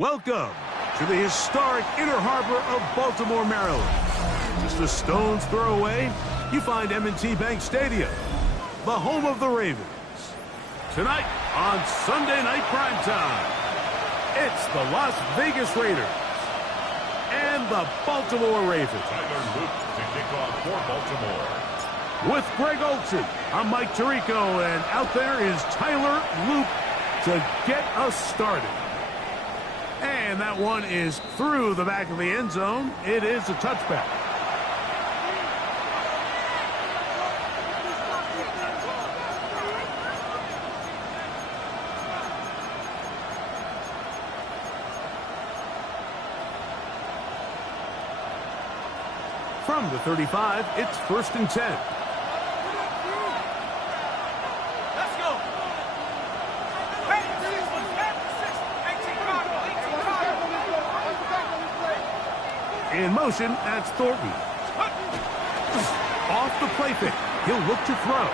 Welcome to the historic Inner Harbor of Baltimore, Maryland. Just a stone's throw away, you find M&T Bank Stadium, the home of the Ravens. Tonight on Sunday Night Primetime, it's the Las Vegas Raiders and the Baltimore Ravens. Tyler Luke to kick off for Baltimore. With Greg Olsen, I'm Mike Tirico, and out there is Tyler Luke to get us started. And that one is through the back of the end zone. It is a touchback. From the 35, it's 1st and 10. In motion, that's Thornton. Off the play fake. He'll look to throw.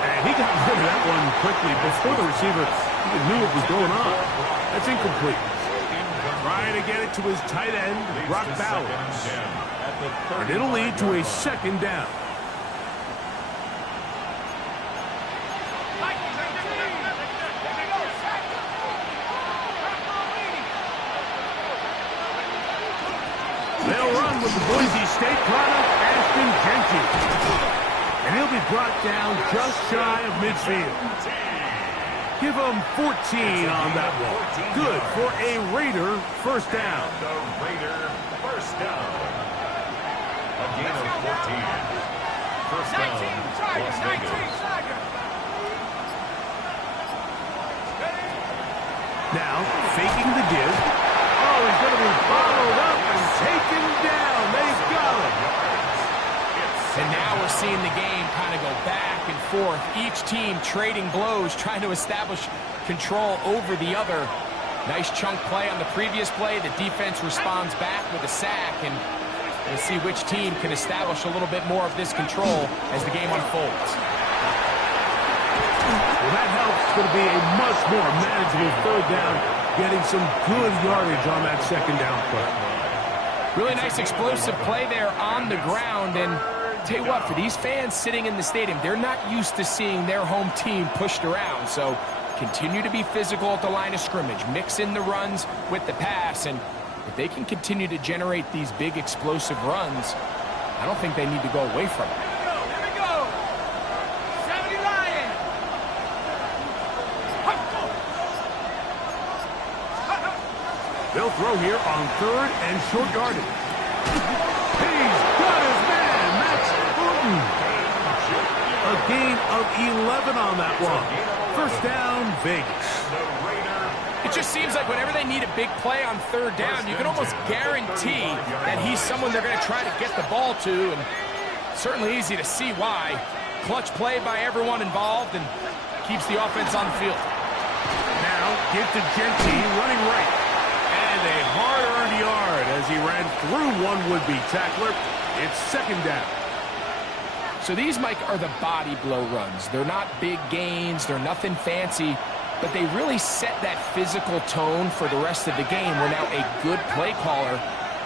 And he got rid of that one quickly before the receiver even knew what was going on. That's incomplete. Trying to get it to his tight end, Brock Bowers. And it'll lead to a 2nd down. They'll run with the Boise State product, Ashton Jenkins. And he'll be brought down just shy of midfield. Give him 14 on that one. Good for a Raider 1st down. The Raider 1st down. A gain of 14. 1st down, Las Vegas. Now, faking the give. Oh, he's going to be followed up and taken down. They've got him. And now we're seeing the game kind of go back and forth. Each team trading blows, trying to establish control over the other. Nice chunk play on the previous play. The defense responds back with a sack, and we'll see which team can establish a little bit more of this control as the game unfolds. Well, that helps. It's going to be a much more manageable 3rd down, getting some good yardage on that 2nd down play. Really nice explosive play there on the ground, and tell you what, for these fans sitting in the stadium, they're not used to seeing their home team pushed around, so continue to be physical at the line of scrimmage, mix in the runs with the pass, and if they can continue to generate these big explosive runs, I don't think they need to go away from it. They'll throw here on 3rd and short yardage. He's got his man. That's Thornton. A gain of 11 on that one. 1st down, Vegas. It just seems like whenever they need a big play on 3rd down, you can almost guarantee that he's someone they're going to try to get the ball to, and certainly easy to see why. Clutch play by everyone involved and keeps the offense on the field. Now, give to Genty, running right. And a hard-earned yard as he ran through one would-be tackler. It's 2nd down. So these, Mike, are the body blow runs. They're not big gains. They're nothing fancy. But they really set that physical tone for the rest of the game where now a good play caller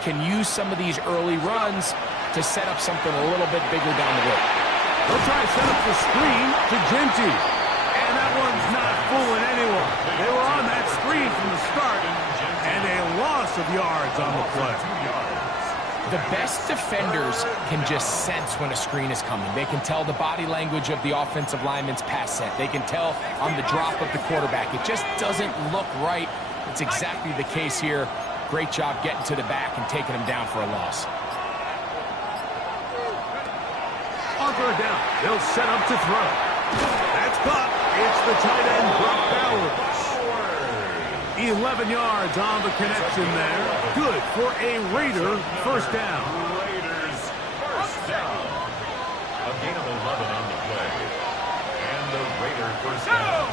can use some of these early runs to set up something a little bit bigger down the road. They'll try to set up the screen to Genty. And that one's not fooling anyone. They were on that screen from the start. And a loss of yards on the play. The best defenders can just sense when a screen is coming. They can tell the body language of the offensive lineman's pass set. They can tell on the drop of the quarterback. It just doesn't look right. It's exactly the case here. Great job getting to the back and taking him down for a loss. On 3rd down, they'll set up to throw. That's caught. It's the tight end, Brock Bowers. 11 yards on the connection there. Good for a Raider 1st down. Raiders 1st down. A gain of 11 on the play. And the Raider 1st down.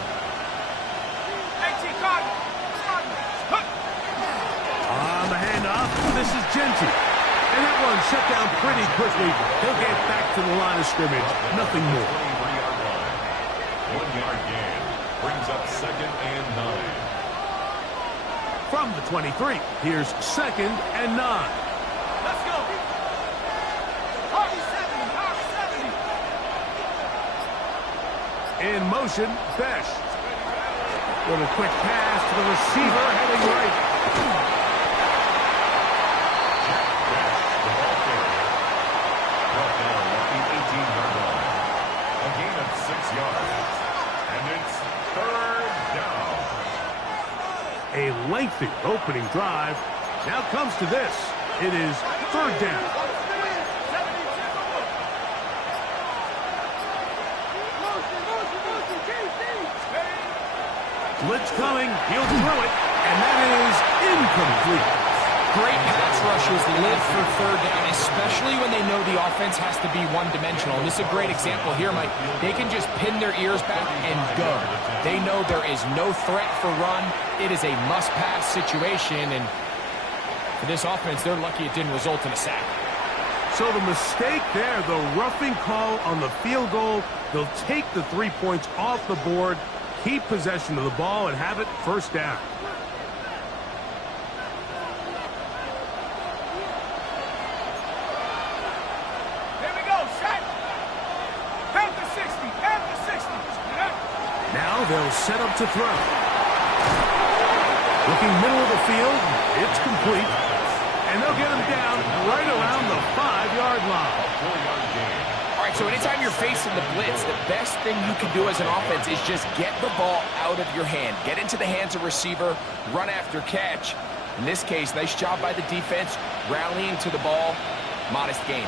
On the handoff, this is Genty. And that one shut down pretty quickly. He'll get back to the line of scrimmage. Nothing more. 23-yard line. 1 yard gain. Brings up 2nd and 9. From the 23, here's 2nd and 9. Let's go. Hard 70. In motion, Besh. Little quick pass to the receiver, heading right. Brought down at the 18-yard line. A gain of 6 yards. And it's 3rd down. A lengthy opening drive. Now comes to this. It is 3rd down. Blitz coming. He'll throw it. And that is incomplete. Great pass rushers live for 3rd down, especially when they know the offense has to be one-dimensional. And this is a great example here, Mike. They can just pin their ears back and go. They know there is no threat for run. It is a must-pass situation, and for this offense, they're lucky it didn't result in a sack. So the mistake there, the roughing call on the field goal, they'll take the 3 points off the board, keep possession of the ball, and have it 1st down. Here we go, set. Panther 60, Panther 60. Now they'll set up to throw. Looking middle of the field, it's complete. And they'll get him down right around the 5-yard line. A 4-yard gain. All right, so anytime you're facing the blitz, the best thing you can do as an offense is just get the ball out of your hand. Get into the hands of receiver, run after catch. In this case, nice job by the defense, rallying to the ball. Modest gain.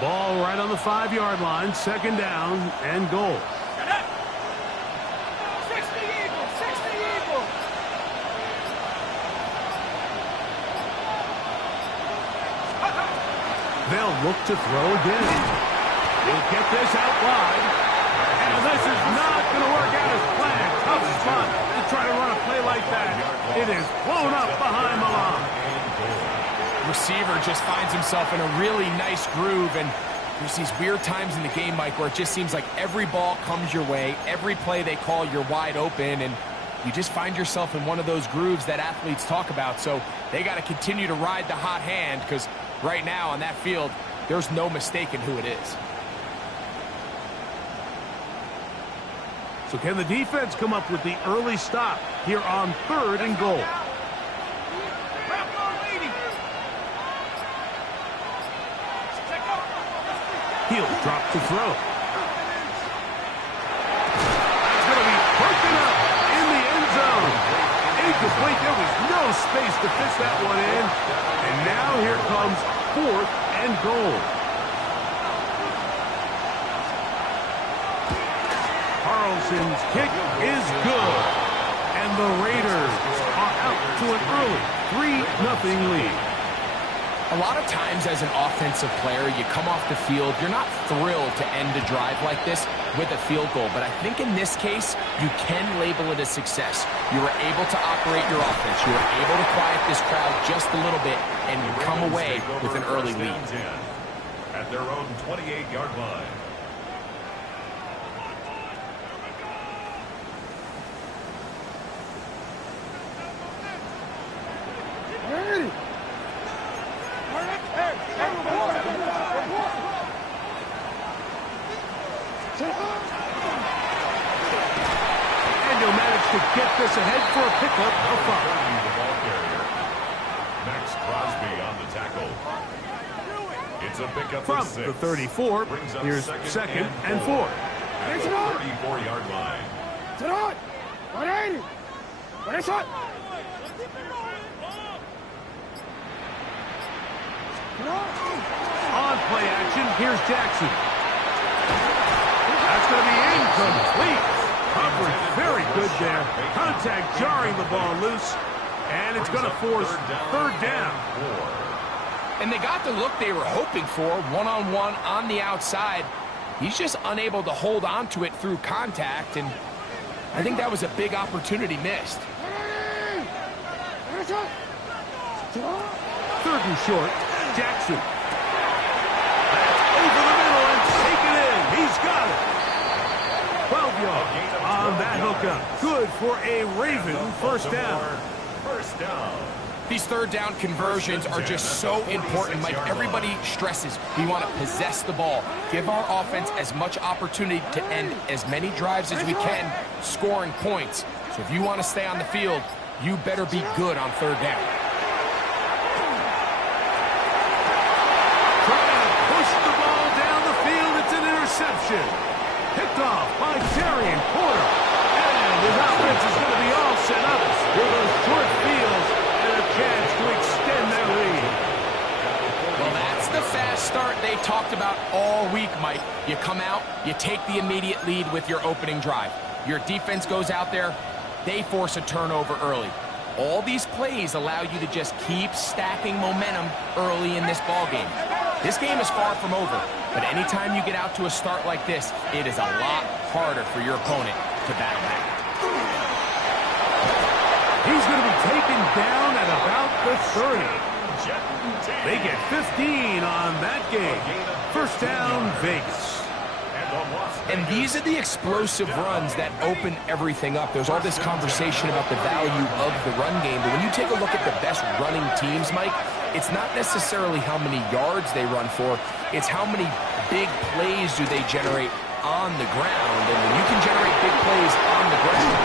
Ball right on the 5-yard line, 2nd down and goal. 60 Eagles, 60 Eagles. They'll look to throw again. He'll get this out wide. And this is not going to work out as planned. Tough spot to try to run a play like that. It is blown up behind the line. Receiver just finds himself in a really nice groove, and there's these weird times in the game, Mike, where it just seems like every ball comes your way, every play they call, you're wide open, and you just find yourself in one of those grooves that athletes talk about. So they got to continue to ride the hot hand, because right now on that field, there's no mistaking who it is. So can the defense come up with the early stop here on 3rd and goal? He'll drop to throw. That's going to be broken up in the end zone. Incomplete. There was no space to fit that one in. And now here comes 4th and goal. Carlson's kick is good. And the Raiders are out to an early 3-0 lead. A lot of times as an offensive player, you come off the field, you're not thrilled to end a drive like this with a field goal. But I think in this case, you can label it a success. You were able to operate your offense. You were able to quiet this crowd just a little bit, and you come away with an early lead. At their own 28-yard line. And he'll manage to get this ahead for a pickup of 5. The ball carrier. Max Crosby on the tackle. It's a pickup From of 6. the 34, Brings up here's 2nd and 4. At the 34-yard line. On play action, here's Jackson. That's going to be incomplete. Coverage very good there. Contact jarring the ball loose. And it's going to force 3rd down. And they got the look they were hoping for, one-on-one on the outside. He's just unable to hold on to it through contact, and I think that was a big opportunity missed. 3rd and short, Jackson. That's over the middle and taken in. He's He's got it. 12 yards on that hookup. Good for a Raven first down. First down. These third down conversions are just so important, Mike. Everybody stresses we want to possess the ball, give our offense as much opportunity to end as many drives as we can, scoring points. So if you want to stay on the field, you better be good on third down. Trying to push the ball down the field. It's an interception. Picked off by Darian Porter. And his offense is going to be all set up for those short fields and a chance to extend their lead. Well, that's the fast start they talked about all week, Mike. You come out, you take the immediate lead with your opening drive. Your defense goes out there, they force a turnover early. All these plays allow you to just keep stacking momentum early in this ballgame. This game is far from over, but anytime you get out to a start like this, it is a lot harder for your opponent to battle back. He's going to be taken down at about the 30. They get 15 on that game. First down, Vegas. And these are the explosive runs that open everything up. There's all this conversation about the value of the run game, but when you take a look at the best running teams, Mike, it's not necessarily how many yards they run for, it's how many big plays do they generate on the ground. And when you can generate big plays on the ground,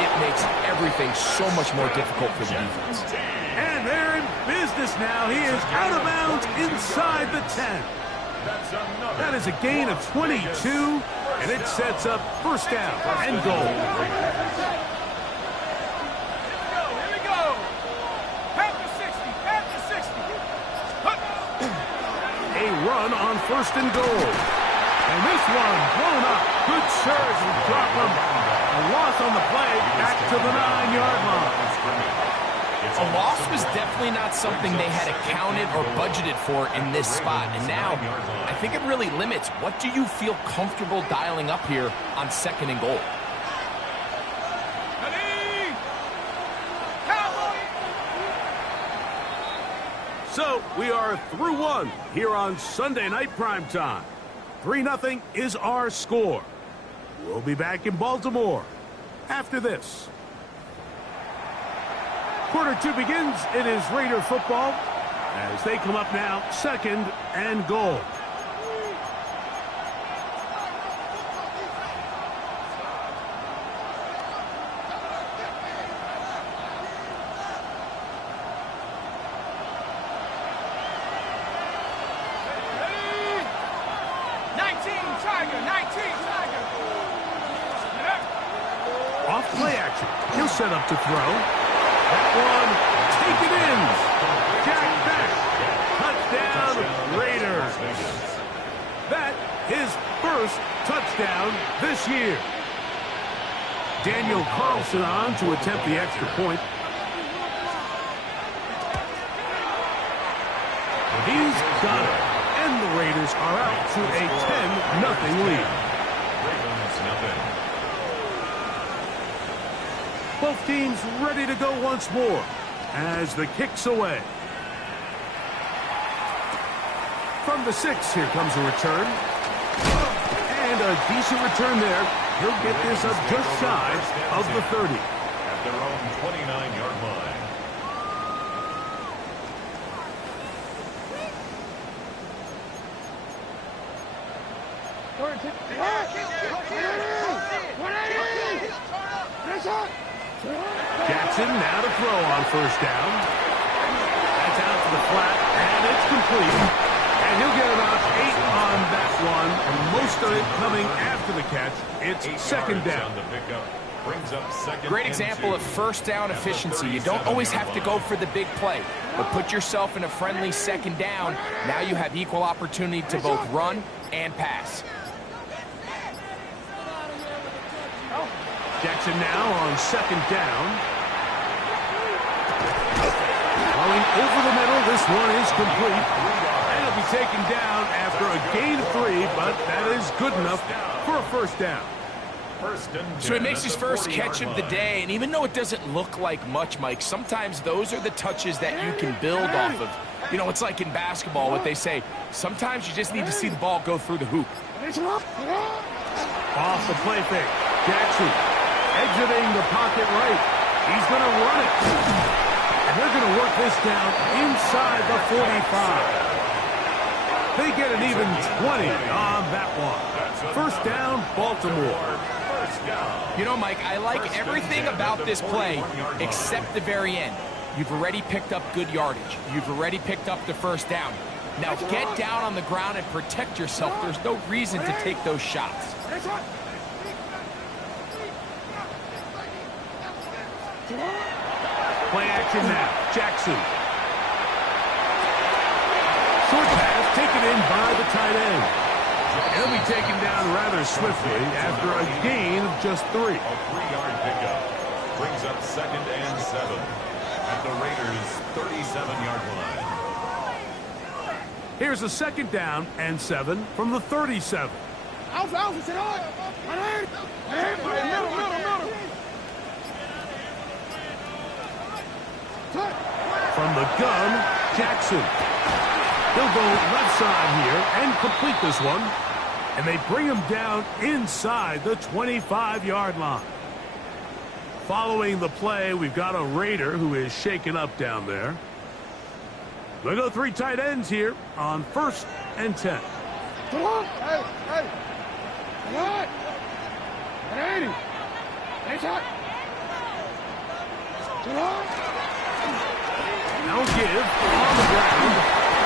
it makes everything so much more difficult for the defense. And they're in business now. He is out of bounds inside the 10. That is a gain of 22, and it sets up first down and goal. Here we go. Half the 60. Half the 60. A run on first and goal. And this one blown up. Good surge and drop him. A loss on the play back to the 9-yard line. A loss was definitely not something they had accounted or budgeted for in this spot. And now, I think it really limits what do you feel comfortable dialing up here on second and goal. So, we are through one here on Sunday Night Primetime. 3-0 is our score. We'll be back in Baltimore after this. Quarter 2 begins. It is Raider football as they come up now, second and goal. Ready? 19, Tiger. 19, Tiger. Off play action. He'll set up to throw. That one, take it in. Jack back. Touchdown, Raiders. That his first touchdown this year. Daniel Carlson on to attempt the extra point. He's got it. And the Raiders are out to a 10-0 lead. Both teams ready to go once more as the kick's away. From the 6, here comes a return. And a decent return there. He'll get this up just shy of the 30. At their own 29-yard line. Jackson now to throw on first down. That's out to the flat, and it's complete. And he'll get about 8 on that one, and most of it coming after the catch. It's second down. Great example of first down efficiency. You don't always have to go for the big play, but put yourself in a friendly second down. Now you have equal opportunity to both run and pass. Jackson now on second down. Going over the middle, this one is complete. And it'll be taken down after a gain of 3, but that is good enough for a first down. So he makes his first catch of the day, and even though it doesn't look like much, Mike, sometimes those are the touches that you can build off of. You know, it's like in basketball, what they say, sometimes you just need to see the ball go through the hoop. Off the play fake. Jackson exiting the pocket right. He's going to run it. And they're going to work this down inside the 45. They get an even 20 on that one. First down, Baltimore. You know, Mike, I like everything about this play except the very end. You've already picked up good yardage. You've already picked up the first down. Now get down on the ground and protect yourself. There's no reason to take those shots. Play action now. Jackson. Short pass taken in by the tight end. He'll be taken down rather swiftly after a gain of just 3. A 3-yard pickup brings up 2nd and 7 at the Raiders' 37-yard line. Here's a 2nd down and 7 from the 37. From the gun, Jackson. He'll go left side here and complete this one. And they bring him down inside the 25-yard line. Following the play, we've got a Raider who is shaken up down there. They go 3 tight ends here on 1st and 10. Now give on the ground.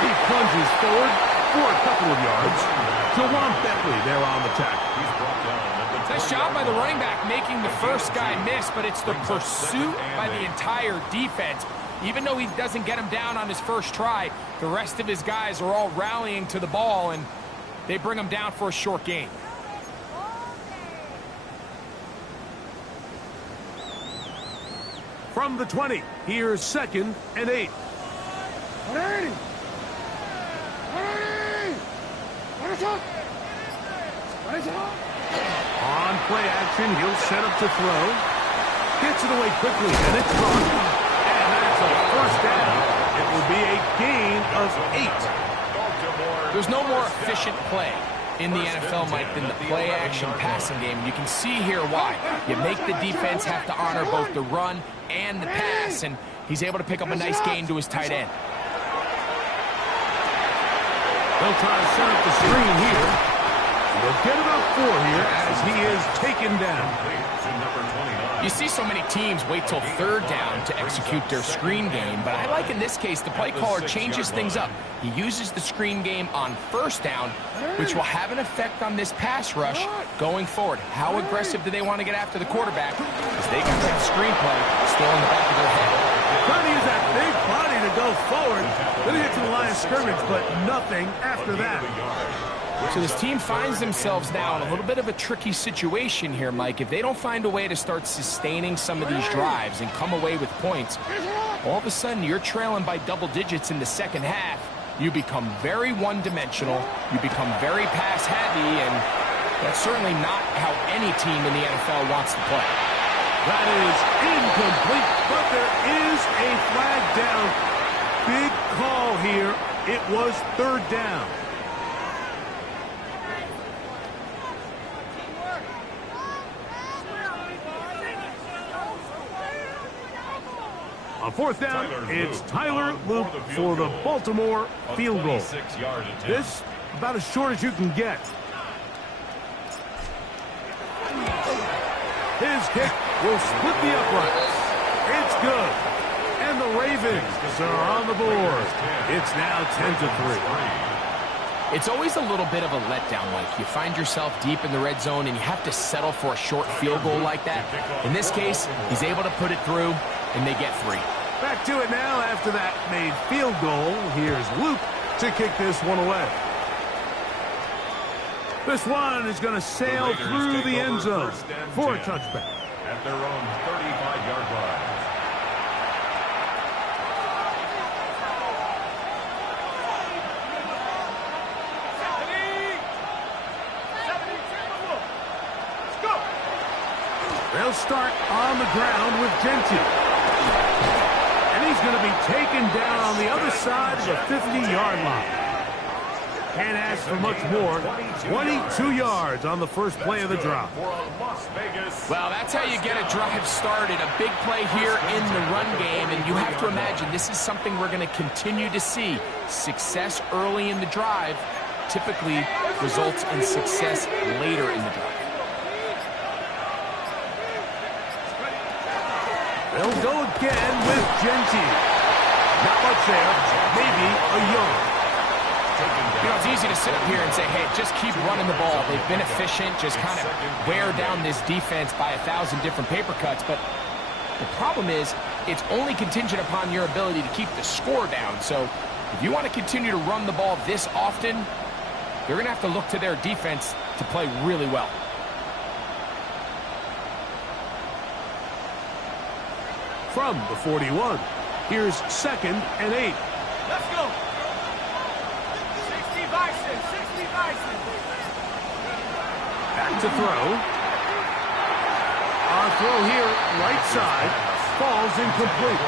He plunges forward for a couple of yards. Jawan Bentley there on the tackle. Nice job by the running back making the first guy miss, but it's the pursuit by the entire defense. Even though he doesn't get him down on his first try, the rest of his guys are all rallying to the ball, and they bring him down for a short gain. From the 20, here's 2nd and 8. On play action, he'll set up to throw. Gets it away quickly, and it's caught. And that's a first down. It will be a gain of 8. There's no more efficient play in the NFL, Mike, than the play-action passing game. You can see here why. You make the defense have to honor both the run and the pass, and he's able to pick up a nice gain to his tight end. They'll try to set up the screen here. They'll get about 4 here as he is taken down. You see so many teams wait till 3rd down to execute their screen game, but I like in this case the play caller changes things up. He uses the screen game on 1st down, which will have an effect on this pass rush going forward. How aggressive do they want to get after the quarterback? Because they can take the screen play still in the back of their head. Trying to use that big body to go forward. Then he gets to the line of scrimmage, but nothing after that. So this team finds themselves now in a little bit of a tricky situation here, Mike. If they don't find a way to start sustaining some of these drives and come away with points, all of a sudden you're trailing by double digits in the second half. You become very one-dimensional. You become very pass-heavy, and that's certainly not how any team in the NFL wants to play. That is incomplete, but there is a flag down. Big call here. It was 3rd down. On 4th down, it's Tyler Luke for the Baltimore field goal. This about as short as you can get. His kick will split the uprights. It's good. And the Ravens are on the board. It's now 10-3. It's always a little bit of a letdown, Mike. You find yourself deep in the red zone, and you have to settle for a short field goal like that. In this case, he's able to put it through, and they get 3. Back to it now after that made field goal. Here's Luke to kick this one away. This one is going to sail through the end zone for a touchback. At their own 35-yard line. They'll start on the ground with Genty. And he He's going to be taken down on the other side of the 50-yard line. Can't ask for much more. 22 yards on the first play of the drive. Well, that's how you get a drive started. A big play here in the run game, and you have to imagine this is something we're going to continue to see. Success early in the drive typically results in success later in the drive. They'll go again with Gentile. Not much there. Maybe a yard. You know, it's easy to sit up here and say, hey, just keep running the ball. They've been efficient, just kind of wear down this defense by 1,000 different paper cuts. But the problem is it's only contingent upon your ability to keep the score down. So if you want to continue to run the ball this often, you're going to have to look to their defense to play really well. From the 41, here's 2nd and 8. Let's go. 60 Bison, 60 Bison. Back to throw. Our throw here, right side, falls incomplete.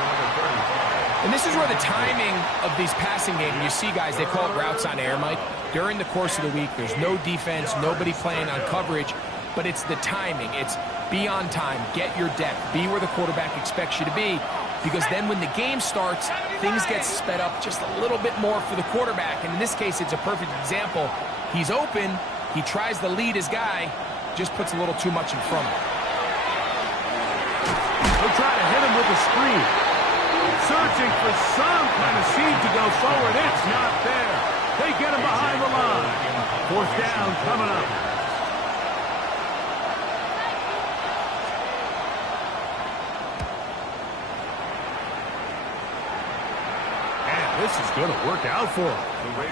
And this is where the timing of these passing games, you see guys, they call it routes on air, Mike. During the course of the week, there's no defense, nobody playing on coverage, but it's the timing. It's be on time, get your depth, be where the quarterback expects you to be, because then when the game starts, things get sped up just a little bit more for the quarterback. And in this case, it's a perfect example. He's open, he tries to lead his guy, just puts a little too much in front of him. They'll try to hit him with a screen. Searching for some kind of seed to go forward. It's not there. They get him behind the line. 4th down coming up. And this is going to work out for them.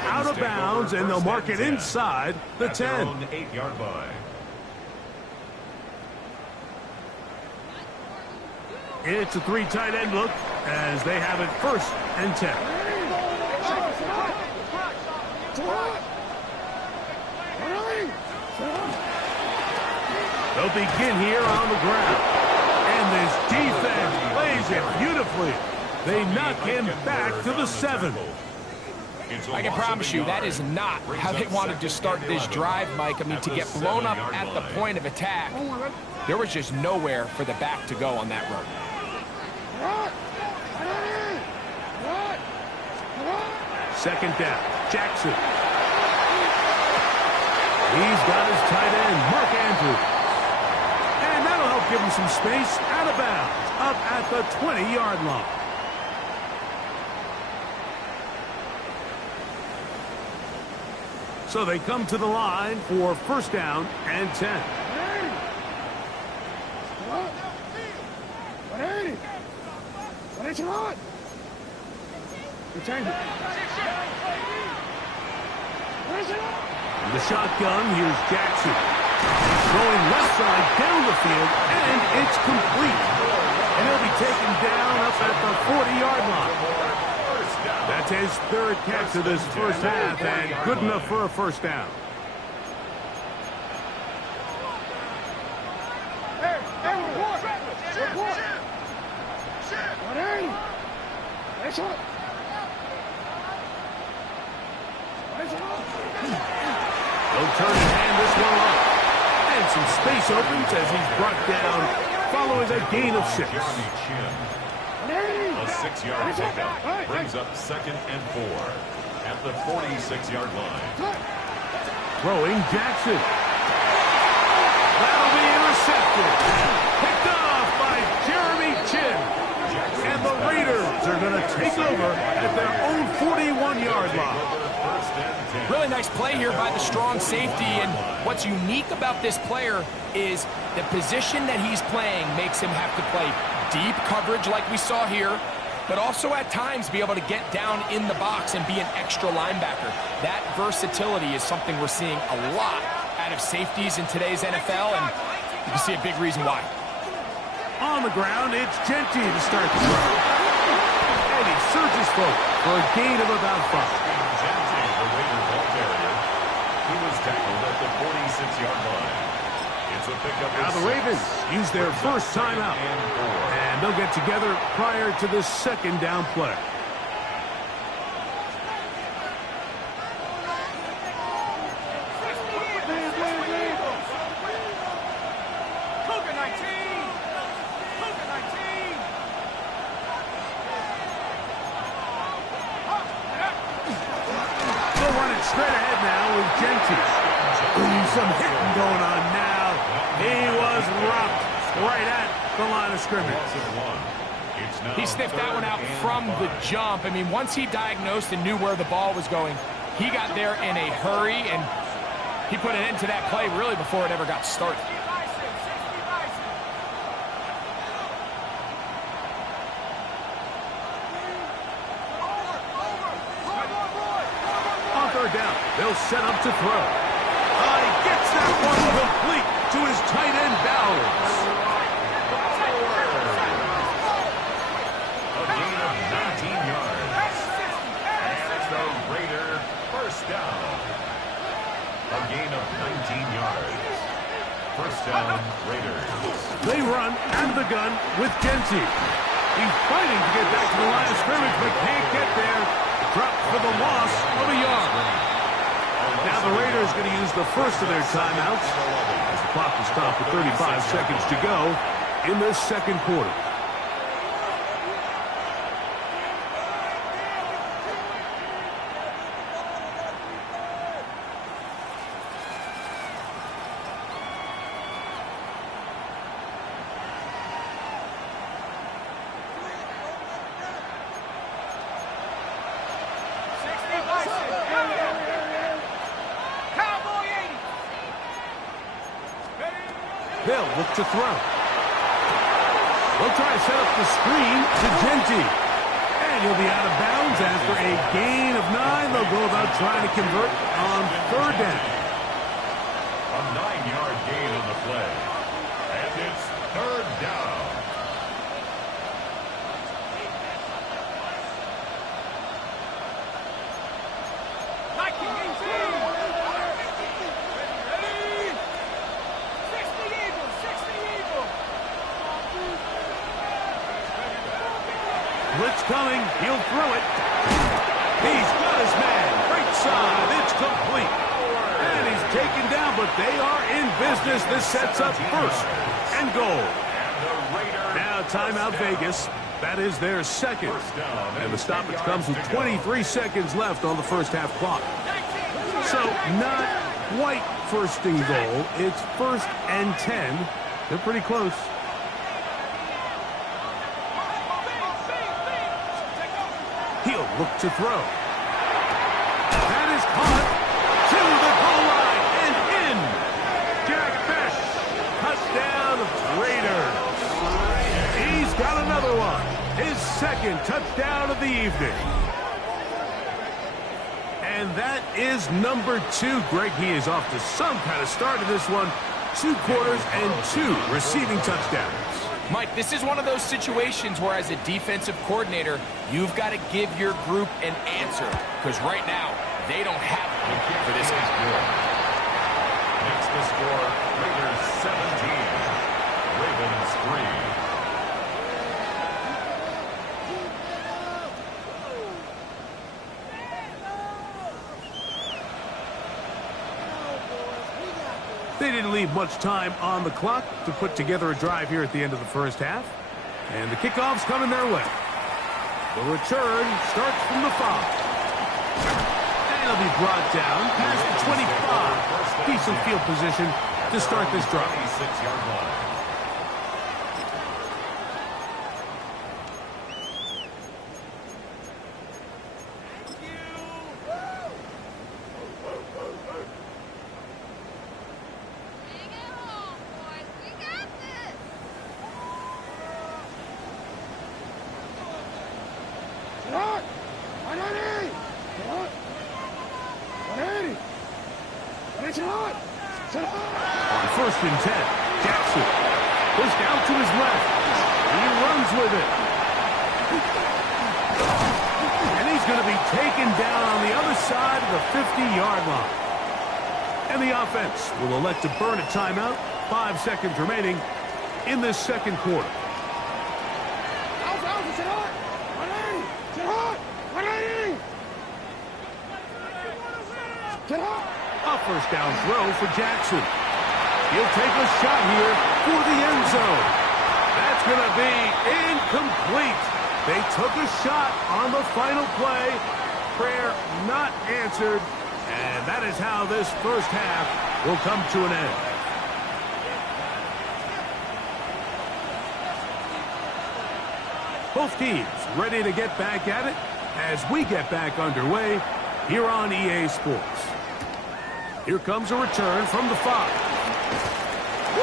Out of bounds, and they'll mark it inside the 10. 8-yard line. It's a 3 tight end look as they have it 1st and 10. They'll begin here on the ground. And this defense plays it beautifully. They knock him back to the 7. I can promise you that is not how they wanted to start this drive, Mike. I mean, to get blown up at the point of attack, there was just nowhere for the back to go on that run. 2nd down, Jackson. He's got his tight end, Mark Andrews. And that'll help give him some space out of bounds, up at the 20-yard line. So they come to the line for 1st down and 10. The shotgun, here's Jackson. Throwing left side down the field, and it's complete. And he'll be taken down up at the 40-yard line. That's his 3rd catch of this first half, and good enough for a 1st down. They'll turn and hand this one off. And some space opens as he's brought down following a gain of 6. A 6-yard pickup brings up 2nd and 4 at the 46-yard line. Throwing Jackson. That'll be intercepted. Picked off by Jeremy Chin. And the Raiders are going to take over at their own 41-yard line. Really nice play here by the strong safety, and what's unique about this player is the position that he's playing makes him have to play deep coverage like we saw here, but also at times be able to get down in the box and be an extra linebacker. That versatility is something we're seeing a lot out of safeties in today's NFL, and you can see a big reason why. On the ground, it's Gentile to start the drive. And he surges forward for a gain of about 5. He was tackled at the 46-yard line. Now the Ravens use their first timeout. And they'll get together prior to the second down play. Straight ahead now with Genty. Some hitting going on now. He was rocked right at the line of scrimmage. He sniffed that one out from the jump. I mean, once he diagnosed and knew where the ball was going, he got there in a hurry, and he put an end to that play really before it ever got started. Down. They'll set up to throw. He gets that one complete to his tight end Bowers. A gain of 19 yards. And the Raider first down. A gain of 19 yards. First down, Raiders. They run out of the gun with Genty. He's fighting to get back to the line of scrimmage, but can't get there. Drop for the loss of a yard. Now the Raiders going to use the first of their timeouts as the clock is stopped with 35 seconds to go in the second quarter. They'll look to throw. They'll try to set up the screen to Genty. And he'll be out of bounds after a gain of 9. They'll go about trying to convert on third down. A 9-yard gain on the play. And it's third down. Blitz coming. He'll throw it. He's got his man. Right side. It's complete. And he's taken down, but they are in business. This sets up first and goal. Now timeout Vegas. That is their second. And the stoppage comes with 23 seconds left on the first half clock. So not quite first and goal. It's first and 10. They're pretty close. He'll look to throw. That is caught to the goal line and in. Jack Bech, touchdown Raiders. He's got another one. His second touchdown of the evening. And that is number 2. Greg, he is off to some kind of start in this one. 2 quarters and 2 receiving touchdowns. Mike, this is one of those situations where as a defensive coordinator, you've got to give your group an answer. Because right now, they don't have it for this game. Next the score, Raiders 17, Ravens 3. They didn't leave much time on the clock to put together a drive here at the end of the first half. And the kickoff's coming their way. The return starts from the 5. And it'll be brought down past the 25. Decent field position to start this drive. 26-yard line. On first and 10, Jackson goes down to his left. He runs with it. And he's going to be taken down on the other side of the 50-yard line. And the offense will elect to burn a timeout 5 seconds remaining in this second quarter. A first down throw for Jackson. He'll take a shot here for the end zone. That's going to be incomplete. They took a shot on the final play. Prayer not answered. And that is how this first half will come to an end. Both teams ready to get back at it as we get back underway here on EA Sports. Here comes a return from the 5. Woo!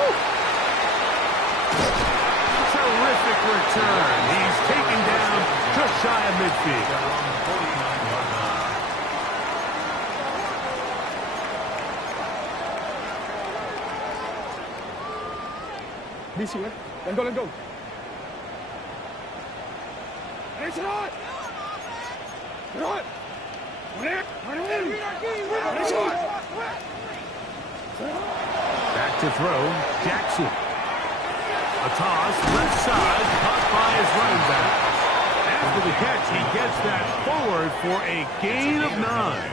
Terrific return. He's taken down just shy of midfield. Let's go, let's go. Back to throw, Jackson. A toss, left side, caught by his running back. After the catch, he gets that forward for a gain of 9.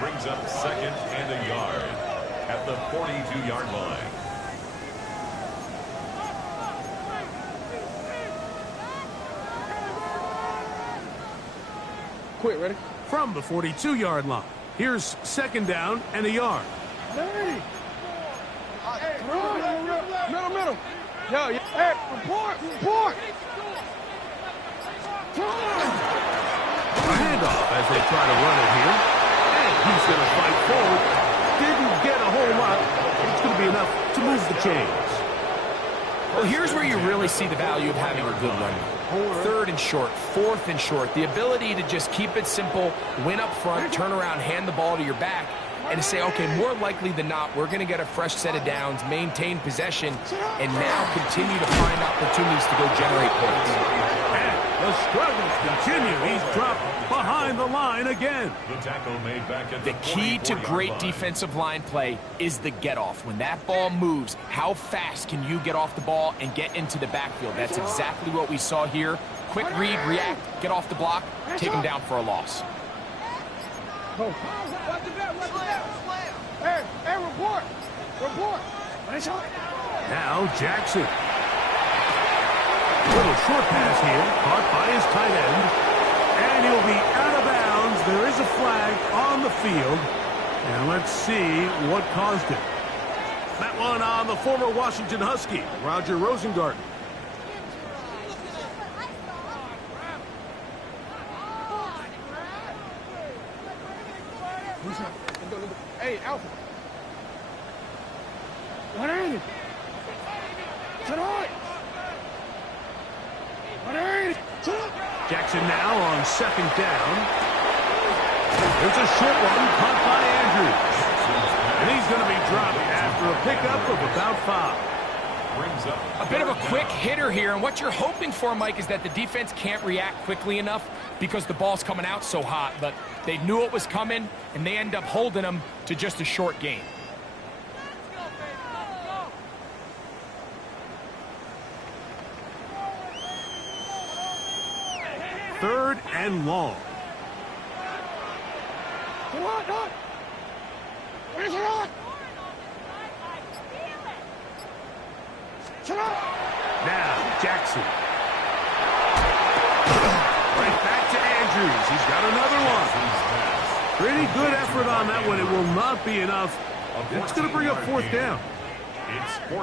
Brings up second and a yard at the 42-yard line. Quit, ready? From the 42-yard line, here's second down and a yard. Hey! Middle. Yo, hey, report! A handoff as they try to run it here. And he's going to fight forward. Didn't get a whole lot. It's going to be enough to move the chains. Well, here's where you really see the value of having a good run. 3rd and short, 4th and short. The ability to just keep it simple, win up front, turn around, hand the ball to your back, and to say, okay, more likely than not, we're going to get a fresh set of downs, maintain possession, and now continue to find opportunities to go generate points. And the struggles continue. He's dropped behind the line again. The tackle made back at the key to great defensive line play is the get-off. When that ball moves, how fast can you get off the ball and get into the backfield? That's exactly what we saw here. Quick read, react, get off the block, take him down for a loss. Hey, report! Now Jackson. Little short pass here, caught by his tight end. And he'll be out of bounds. There is a flag on the field. And let's see what caused it. That one on the former Washington Husky, Roger Rosengarten. Hey, Alpha. What ain't it? Jackson now on second down. There's a short one caught by Andrews. And he's going to be dropped after a pickup of about 5. A bit of a quick hitter here, and what you're hoping for, Mike, is that the defense can't react quickly enough because the ball's coming out so hot, but they knew it was coming, and they end up holding them to just a short gain. Third and long. Now, Jackson. Right back to Andrews. He's got another one. Pretty good effort on that one. It will not be enough. It's going to bring up 4th down.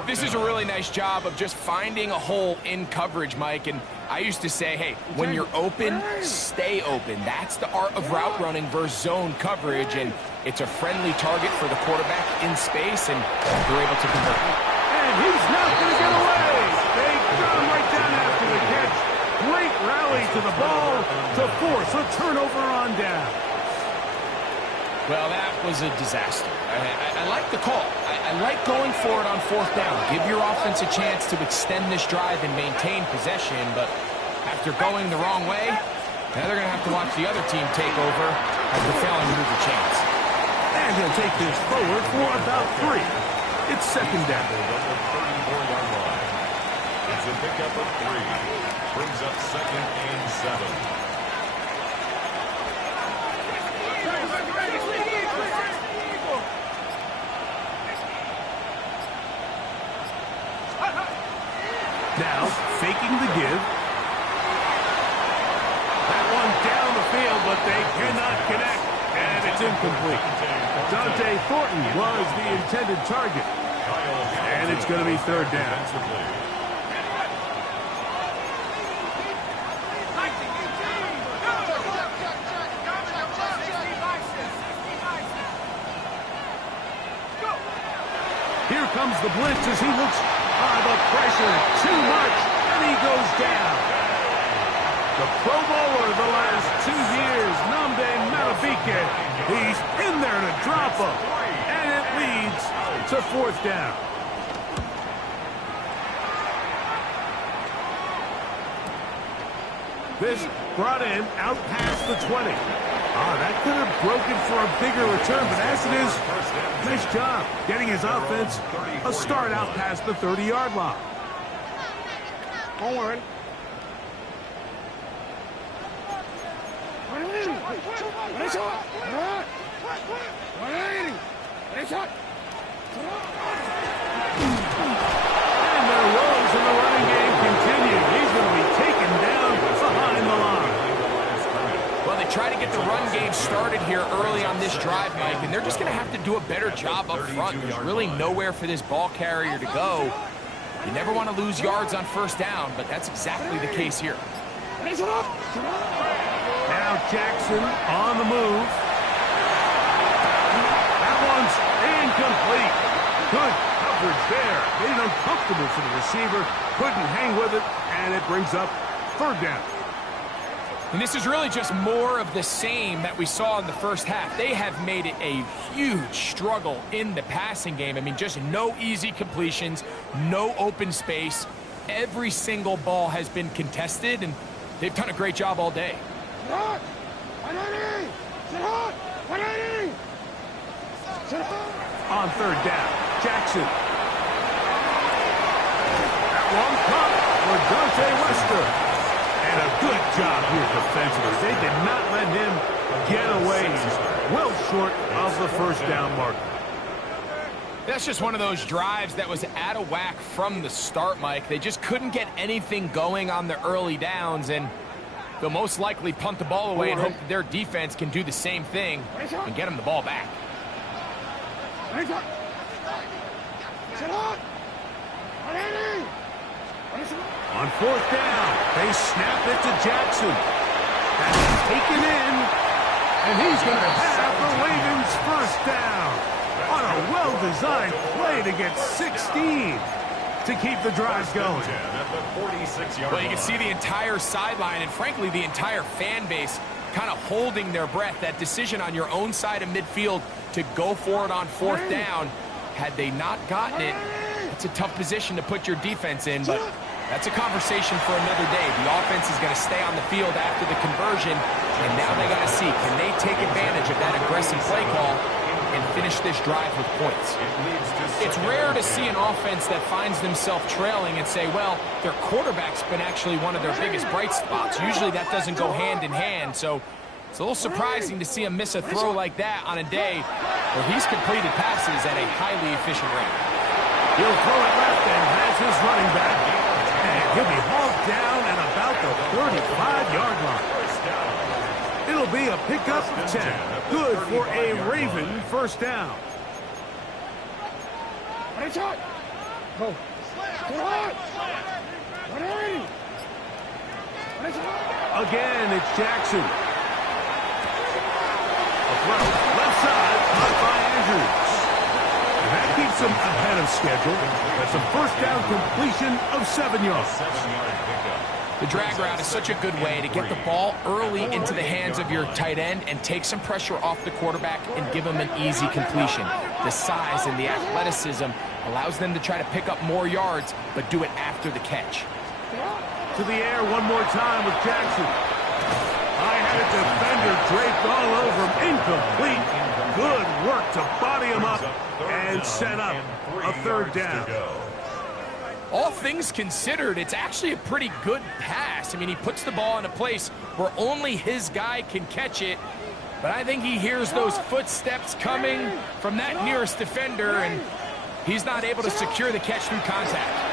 This is a really nice job of just finding a hole in coverage, Mike. And I used to say, hey, when you're open, stay open. That's the art of route running versus zone coverage. And it's a friendly target for the quarterback in space, and they're able to convert. And he's not going to get away. They got him right down after the catch. Great rally to the ball to force a turnover on down. Well, that was a disaster. I like the call. I like going for it on 4th down. Give your offense a chance to extend this drive and maintain possession, but after going the wrong way, now they're going to have to watch the other team take over after failing to move the chains. And he'll take this forward for about 3. It's second down. At the 34-yard line. It's a pickup of 3. Brings up second and 7. Now, faking the give. That one down the field, but they cannot connect. And it's incomplete. Dante Thornton was the intended target. And it's going to be third down. Here comes the blitz as he looks the pressure too much, and he goes down. The Pro Bowler the last 2 years, Nnamdi Madubuike. He's in there to drop him, and it leads to fourth down. This brought in out past the 20. That could have broken for a bigger return, but as it is, nice job getting his offense a start out past the 30-yard line. Don't worry. And their woes in the running game continue. He's going to be taken down behind the line. Well, they try to get the run game started here early on this drive, Mike, and they're just going to have to do a better job up front. There's really nowhere for this ball carrier to go. You never want to lose yards on first down, but that's exactly the case here. Now Jackson on the move. That one's incomplete. Good coverage there. Made it uncomfortable for the receiver. Couldn't hang with it, and it brings up third down. And this is really just more of the same that we saw in the first half. They have made it a huge struggle in the passing game. I mean, just no easy completions, no open space. Every single ball has been contested, and they've done a great job all day. On third down, Jackson. That one caught for Dante Wester. And a good job here defensively. They did not let him get away. He's well short of the first down marker. That's just one of those drives that was out of whack from the start, Mike. They just couldn't get anything going on the early downs, and they'll most likely punt the ball away and hope that their defense can do the same thing and get them the ball back. On fourth down, they snap it to Jackson. That's taken in, and he's going to have the Ravens first down on a well-designed play to get 16 to keep the drive going. Well, you can see the entire sideline and, frankly, the entire fan base kind of holding their breath. That decision on your own side of midfield to go for it on fourth down, had they not gotten it, it's a tough position to put your defense in, but that's a conversation for another day. The offense is going to stay on the field after the conversion, and now they got to see, can they take advantage of that aggressive play call and finish this drive with points? It's rare to see an offense that finds themselves trailing and say, well, their quarterback's been actually one of their biggest bright spots. Usually that doesn't go hand in hand, so it's a little surprising to see him miss a throw like that on a day where he's completed passes at a highly efficient rate. He'll throw it left and has his running back. And he'll be hauled down at about the 35-yard line. It'll be a pickup of 10. Good for a Raven first down. Again, it's Jackson. A throw, left side, caught by Andrews. And that keeps him ahead of schedule. That's a first down completion of 7 yards. The drag route is such a good way to get the ball early into the hands of your tight end and take some pressure off the quarterback and give him an easy completion. The size and the athleticism allows them to try to pick up more yards, but do it after the catch. To the air one more time with Jackson. I had a defender draped all over him. Incomplete. Good work to body him up and set up a third down. All things considered, it's actually a pretty good pass. I mean, he puts the ball in a place where only his guy can catch it. But I think he hears those footsteps coming from that nearest defender, and he's not able to secure the catch through contact.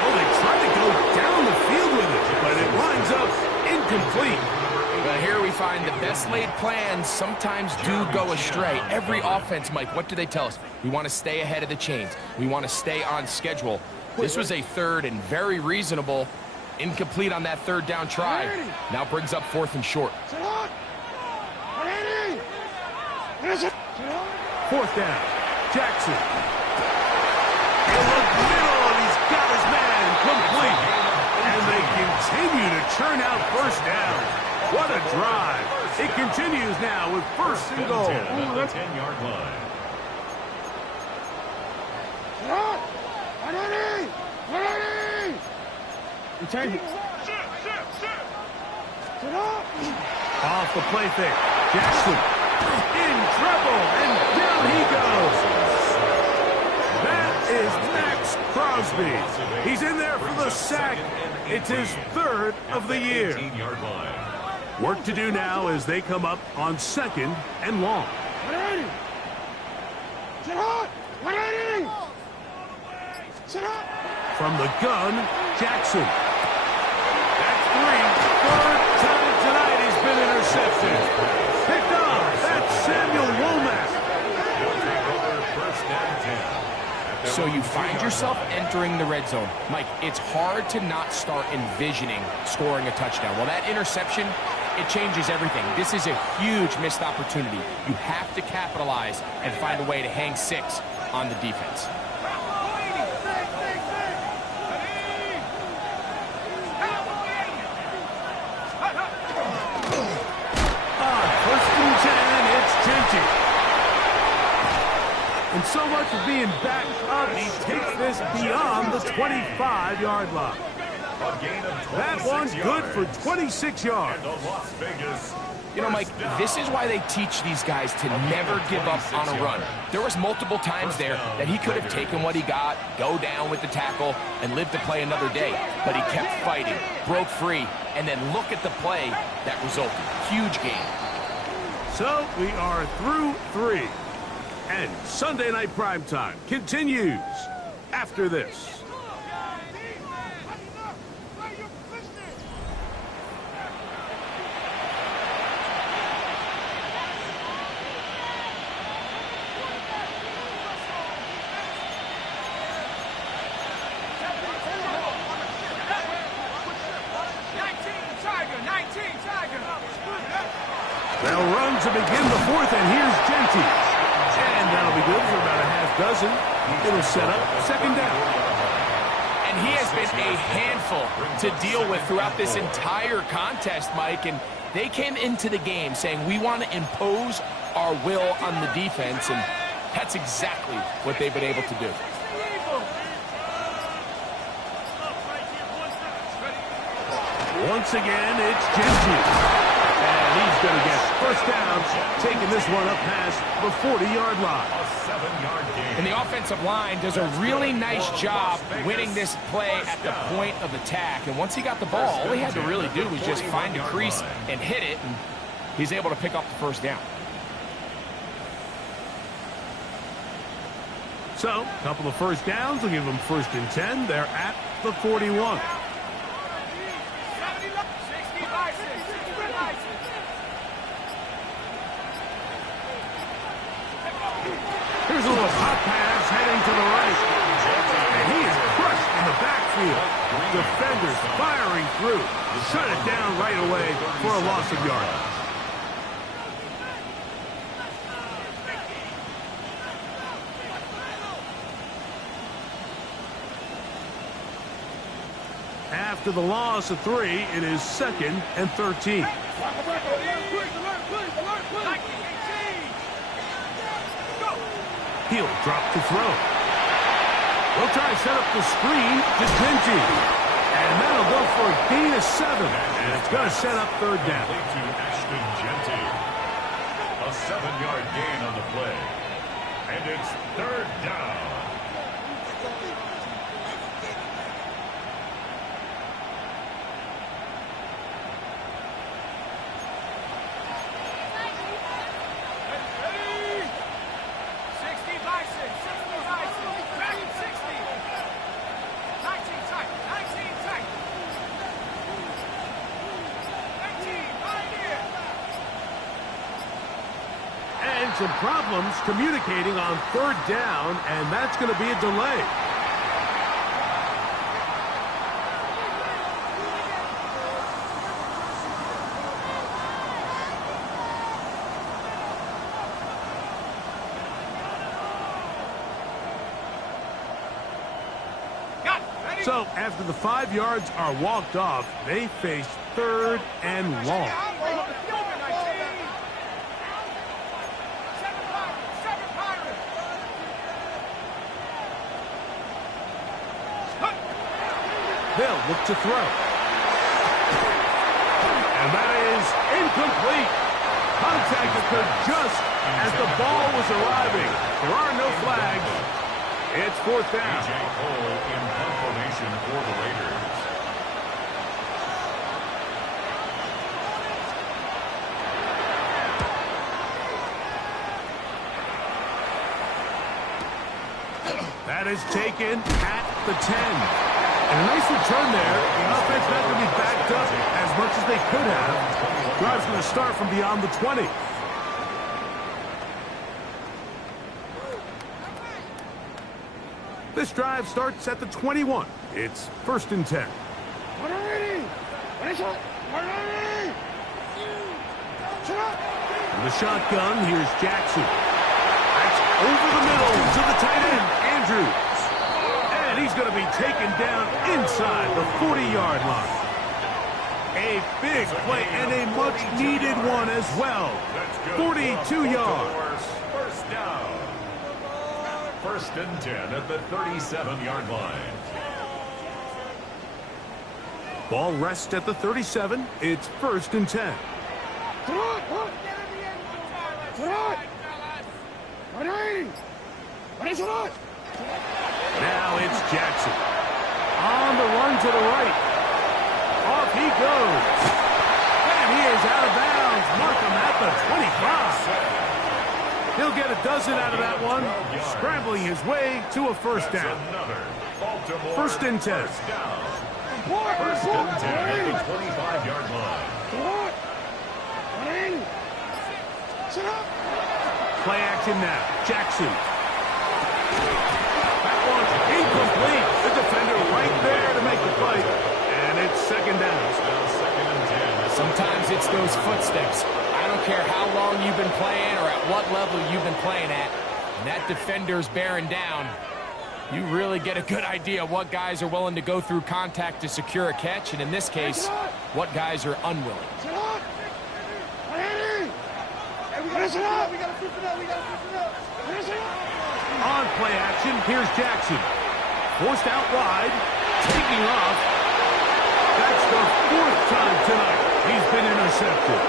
Well, they tried to go down the field with it, but it winds up incomplete. Well, here we find the best laid plans sometimes do go astray. Every offense, Mike, what do they tell us? We want to stay ahead of the chains. We want to stay on schedule. This was a third and very reasonable. Incomplete on that third down try. Now brings up 4th and short. 4th down. Jackson. In the middle, and he's got his man complete. And they continue to churn out first down. What a drive. It continues now with 1st and goal. At the 10-yard line. Off the play fake. Jackson in trouble, and down he goes. That is Max Crosby. He's in there for the sack. It's his 3rd of the year. 18-yard line. Work to do now as they come up on 2nd and long. From the gun, Jackson. That's 3. 3rd time tonight he's been intercepted. Picked off. That's Samuel Womack. He'll take over 1st and 10. So you find yourself entering the red zone. Mike, it's hard to not start envisioning scoring a touchdown. Well, that interception, it changes everything. This is a huge missed opportunity. You have to capitalize and find a way to hang 6 on the defense. 1st and 10, it's Genty. And so much for being backed up, he takes this beyond the 25-yard line. That one's good for 26 yards. You know, Mike, this is why they teach these guys to never give up on a run. There was multiple times there that he could have taken what he got, go down with the tackle, and live to play another day. But he kept fighting, broke free, and then look at the play that resulted. Huge game. So we are through 3. And Sunday Night Primetime continues after this. They'll run to begin the 4th, and here's Genty. And that'll be good for about a half dozen. It'll set up 2nd down. And he has been a handful to deal with throughout this entire contest, Mike. And they came into the game saying, we want to impose our will on the defense. And that's exactly what they've been able to do. Once again, it's Genty. And he's going to get 1st down, taking this one up past the 40-yard line. A 7-yard gain. And the offensive line does a really nice job winning this play at the point of attack. And once he got the ball, all he had to really do was just find a crease and hit it, and he's able to pick up the 1st down. So, a couple of 1st downs will give them 1st and 10. They're at the 41. Here's a little pop pass heading to the right. And he is crushed in the backfield. Defenders firing through. Shut it down right away for a loss of yardage. After the loss of 3, it is 2nd and 13. He'll drop the throw. They'll try to set up the screen to Genty. And that'll go for a gain of 7. And it's going to set up 3rd down. A 7-yard gain on the play. And it's third down. Some problems communicating on third down, and that's going to be a delay. So after the 5 yards are walked off, they face third and long. They'll look to throw. And that is incomplete. Contact occurred just as the ball was arriving. There are no flags. It's fourth down. A.J. Cole in confirmation for the Raiders. That is taken at the 10. And a nice return there. The offense not going to be backed up as much as they could have. Drive's going to start from beyond the 20. This drive starts at the 21. It's first and 10. In the shotgun, here's Jackson. That's over the middle to the tight end, Andrews. And he's going to be taken down inside the 40-yard line. A big play and a much-needed one as well. 42 yards. First down. First and 10 at the 37-yard line. Ball rests at the 37. It's first and 10. Now it's Jackson. On the run to the right. Off he goes. And he is out of bounds. Mark him at the 25. He'll get a dozen out of that one. Scrambling his way to a first down. First and 10. First and 10 at the 25-yard line. Play action now. Jackson. That one's incomplete. The defender right there to make the play. And it's second down. Second and 10. Sometimes it's those footsteps. I don't care how long you've been playing or at what level you've been playing at. And that defender's bearing down. You really get a good idea of what guys are willing to go through contact to secure a catch, and in this case, what guys are unwilling. On play action, here's Jackson. Forced out wide, taking off. That's the fourth time tonight he's been intercepted.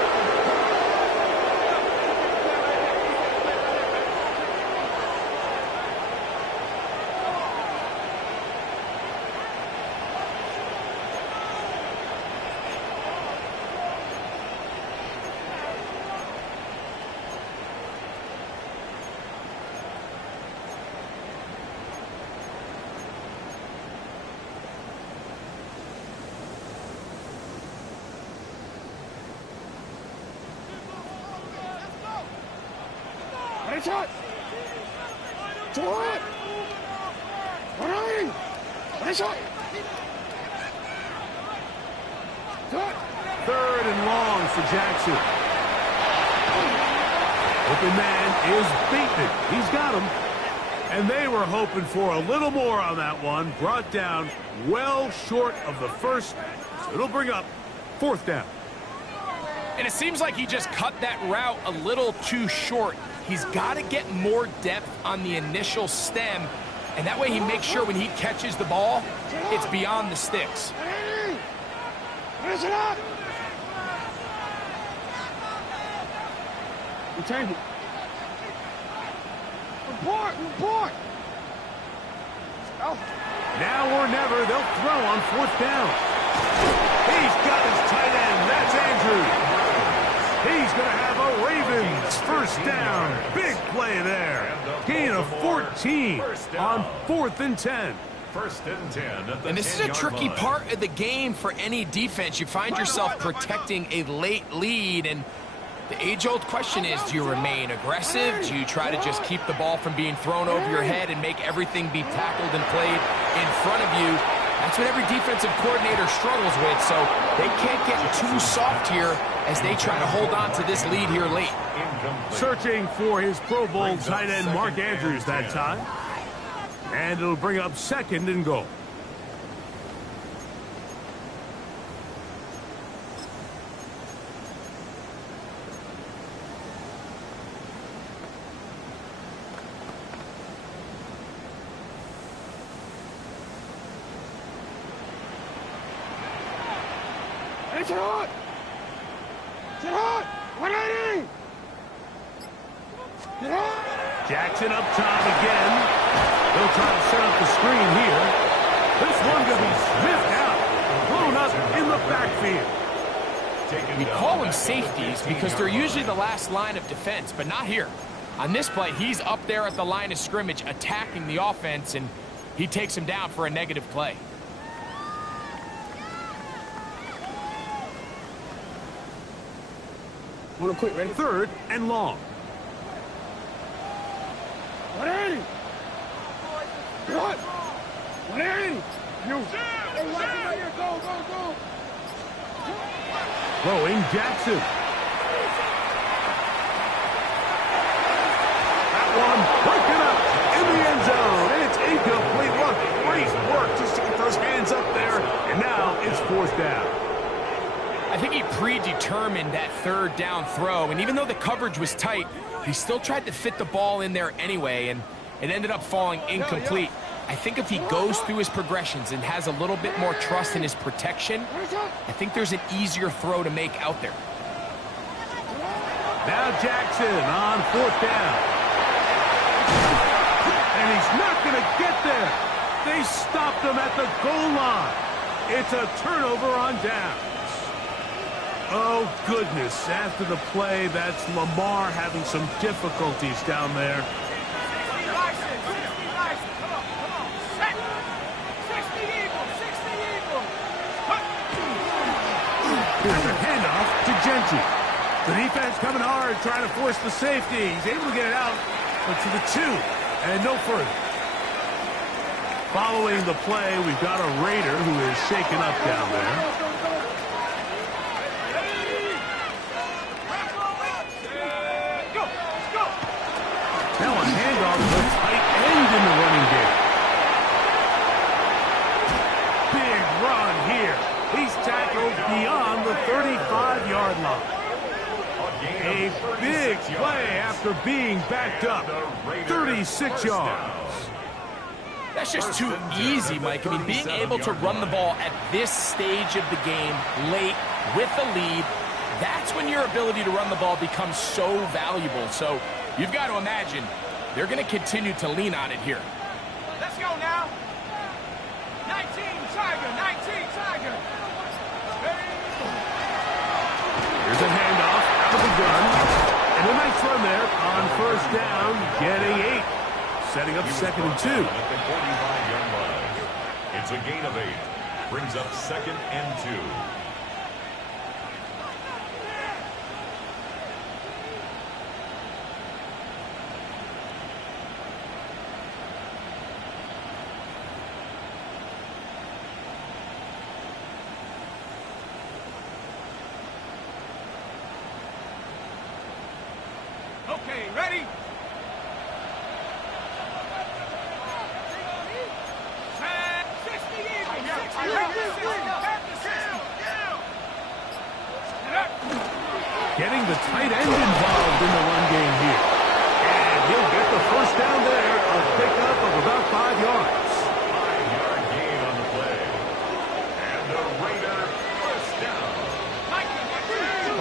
Third and long for Jackson. Open man is beaten. He's got him. And they were hoping for a little more on that one. Brought down well short of the first. So it'll bring up fourth down. And it seems like he just cut that route a little too short. He's got to get more depth on the initial stem, and that way he makes sure when he catches the ball, it's beyond the sticks. Return it. Report. Oh. Now or never, they'll throw on 4th down. He's got his tight end. That's Andrews. He's going to have a Ravens 1st down. Big play there. Gain of 14 on 4th and 10. 1st and 10 at the And this is a tricky part of the game for any defense. You find yourself protecting a late lead, and the age-old question is, do you remain aggressive? Do you try to just keep the ball from being thrown over your head and make everything be tackled and played in front of you? That's what every defensive coordinator struggles with, so they can't get too soft here as they try to hold on to this lead here late. Searching for his Pro Bowl tight end Mark Andrews that time. And it'll bring up 2nd and goal. It's hot! 180! Jackson up top again. They'll try to set up the screen here. This one going to be sniffed out, blown up in the backfield. We call them safeties because they're usually the last line of defense, but not here. On this play, he's up there at the line of scrimmage attacking the offense, and he takes him down for a negative play. One quick, ready? 3rd and long. 180! What? 180! You. Hey, watch it right here. Go. Throwing Jackson. That one breaking up in the end zone. And it's incomplete. What great work just to get those hands up there. And now it's 4th down. I think he predetermined that 3rd down throw, and even though the coverage was tight, he still tried to fit the ball in there anyway, and it ended up falling incomplete. I think if he goes through his progressions and has a little bit more trust in his protection, I think there's an easier throw to make out there. Now Jackson on 4th down. And he's not going to get there. They stopped him at the goal line. It's a turnover on downs. Oh, goodness. After the play, that's Lamar having some difficulties down there. Here's a handoff to Gentry. The defense coming hard, trying to force the safety. He's able to get it out, but to the 2, and no further. Following the play, we've got a Raider who is shaken up down there. Now a handoff to the tight end in the running game. Big run here. He's tackled beyond the 35-yard line. A big play after being backed up. 36 yards. That's just too easy, Mike. I mean, being able to run the ball at this stage of the game, late, with the lead, that's when your ability to run the ball becomes so valuable. So you've got to imagine they're going to continue to lean on it here. Let's go now. 19 Tiger. Here's a handoff out of the gun. And a nice run there on 1st down, getting 8. Setting up 2nd and 2. At the 45-yard line. It's a gain of 8. Brings up 2nd and 2. Okay, ready? Getting the tight end involved in the run game here. And he'll get the 1st down there, a pickup of about 5 yards. 5-yard gain on the play. And the Raider 1st down.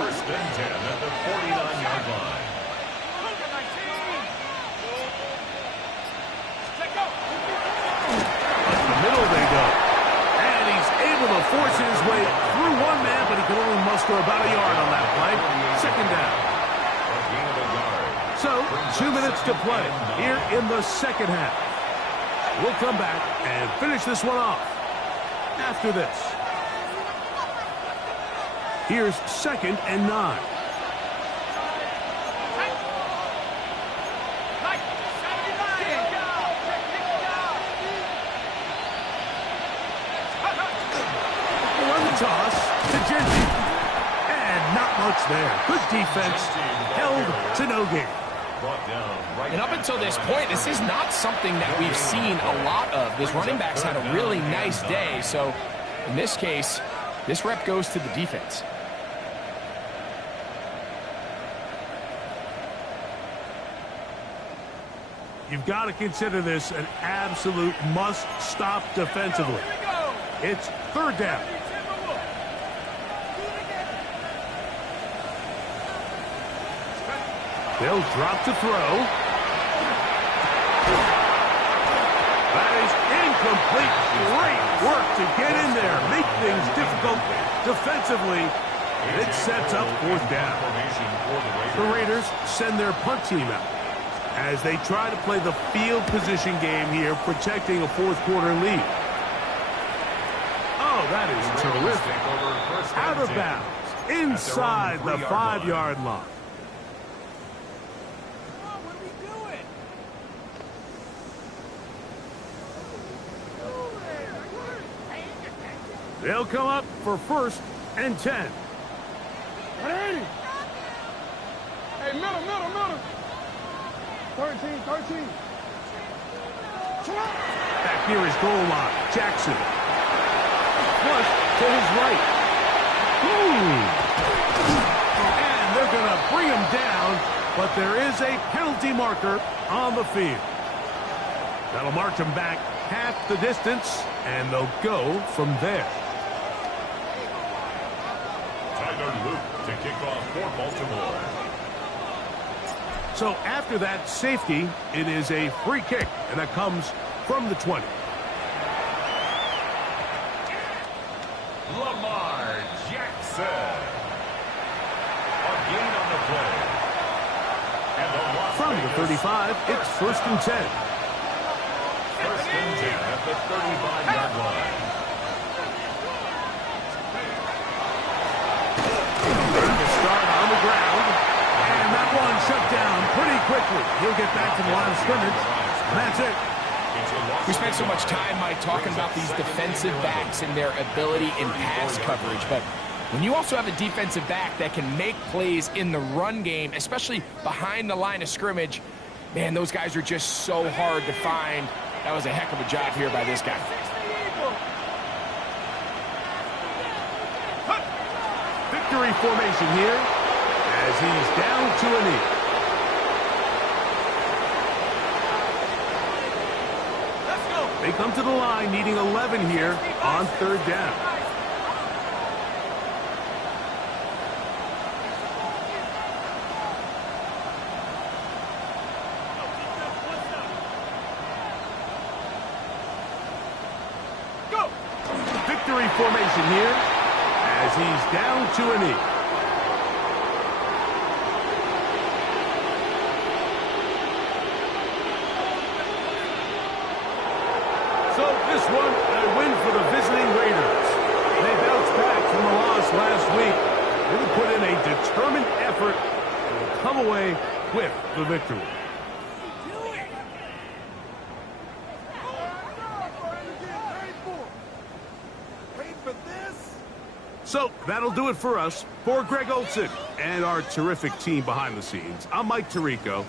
1st and 10 at the 49-yard line. force his way through one man, but he can only muster about a yard on that play. Second down. A gain of a yard. So, 2 minutes to play here in the second half. We'll come back and finish this one off after this. Here's 2nd and 9. Toss to Genty. And not much there. Good defense. Held to no gain. And up until this point, this is not something that we've seen a lot of. This running back's had a really nice day. So in this case, this rep goes to the defense. You've got to consider this an absolute must-stop defensively. It's 3rd down. They'll drop to throw. That is incomplete. Great work to get in there. Make things difficult defensively. And it sets up 4th down. The Raiders send their punt team out as they try to play the field position game here, protecting a 4th quarter lead. Oh, that is terrific. Out of bounds. Inside the 5-yard line. They'll come up for 1st and 10. Hey, middle. 13. Back near his goal line, Jackson. Flush to his right. And they're going to bring him down, but there is a penalty marker on the field. That'll march him back half the distance, and they'll go from there. To kick off for Baltimore. So after that safety, it is a free kick, and that comes from the 20. Lamar Jackson. A gain on the play. And the from the 35, it's 1st and 10. 1st and 10 at the 35-yard line. On the ground, and that one shut down pretty quickly. He'll get back to the line of scrimmage, and that's it. We spent so much time, Mike, talking about these defensive backs and their ability in pass coverage, but when you also have a defensive back that can make plays in the run game, especially behind the line of scrimmage, man, those guys are just so hard to find. That was a heck of a job here by this guy. Victory formation here as he's down to a knee. Let's go. They come to the line needing 11 here on 3rd down. Go. Victory formation here as he's down to a knee. So this one, a win for the visiting Raiders. They bounced back from the loss last week. Really put in a determined effort and will come away with the victory. So that'll do it for us. For Greg Olson and our terrific team behind the scenes, I'm Mike Tirico.